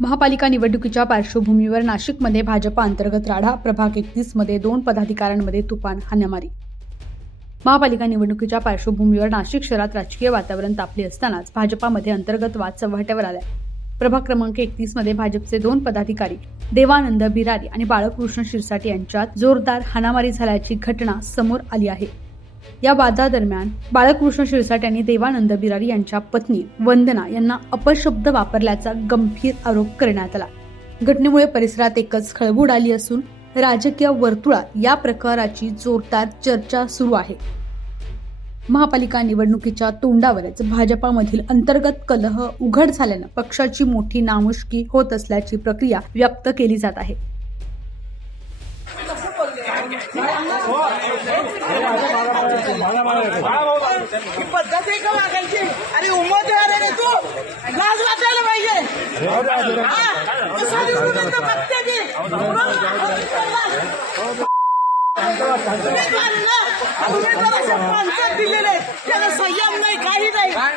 महापालिका निवडणुकीच्या पार्श्वभूमीवर नाशिकमध्ये भाजपा अंतर्गत राढा प्रभाग एकतीसमध्ये दोन पदाधिकाऱ्यांमध्ये तुफान हाणामारी. महापालिका निवडणुकीच्या पार्श्वभूमीवर नाशिक शहरात राजकीय वातावरण तापले असतानाच भाजपामध्ये अंतर्गत वाद चव्हाट्यावर आलाय. प्रभाग क्रमांक एकतीसमध्ये भाजपचे दोन पदाधिकारी देवानंद बिरारी आणि बाळकृष्ण शिरसाटी यांच्यात जोरदार हाणामारी झाल्याची घटना समोर आली आहे. या वादादरम्यान बाळकृष्ण शिरसाट यांनी देवानंद बिरारी यांच्या पत्नी वंदना यांना अपशब्द वापरल्याचा गंभीर आरोप करण्यात आला. घटनेमुळे परिसरात एकच खळबूड आली असून राजकीय वर्तुळात या प्रकाराची जोरदार चर्चा सुरू आहे. महापालिका निवडणुकीच्या तोंडावरच भाजपामधील अंतर्गत कलह उघड झाल्यानं पक्षाची मोठी नामुष्की होत असल्याची प्रक्रिया व्यक्त केली जात आहे. ही पद्धत आहे का वागायची अरे उमेदवार आहे रे तू लाज वाटायला पाहिजे हा? बघते दिलेले त्याला संयम नाही काही नाही हा?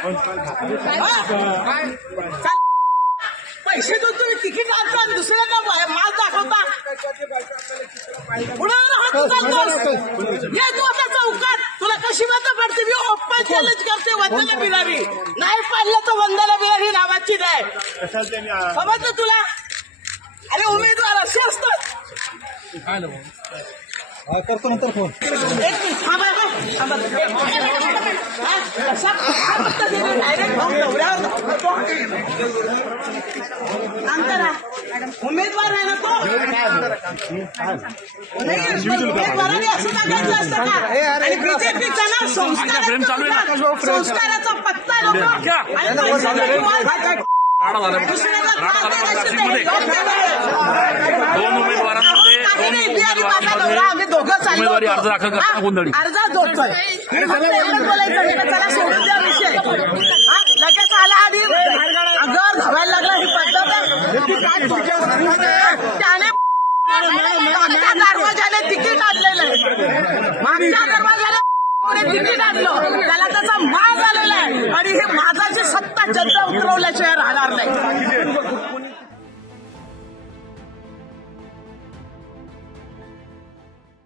चाल- पैसे देऊन तुम्ही तिकीट आणता आणि दुसऱ्यांना मा- माल दाखवता चॅलेंज करते? वंदना बिरारी नाही पाहिलं तर वंदना बिरारी नावाची नाही. समजलं तुला? अरे उमेदवार असे असतात. करतो नंतर फोन. एक मिनिट थांबा उमेदवार आहे ना तो नाही, उमेदवाराने असं असतं का? आणि बीजेपीचा संस्काराचा संस्काराचा पत्ता. दोन उमेदवारांमध्ये दोन उमेदवारांमध्ये उमेदवारी. अर्ज दाखल करताना? गोंधळी. अर्ज जोडतोय. बोलायचं चला सोडून द्या विषय हा? लगेच आला आणि अगं धावायला लागला ही पद्धत आहे. त्याने मागच्या दरवाजाने तिकीट आणलेलं आहे. मागच्या दरवाजाने तिकीट आणलं? त्याला त्याचा माज आलेला आहे. आणि हे माझाची सत्ता जनता उतरवल्याशिवाय राहणार नाही.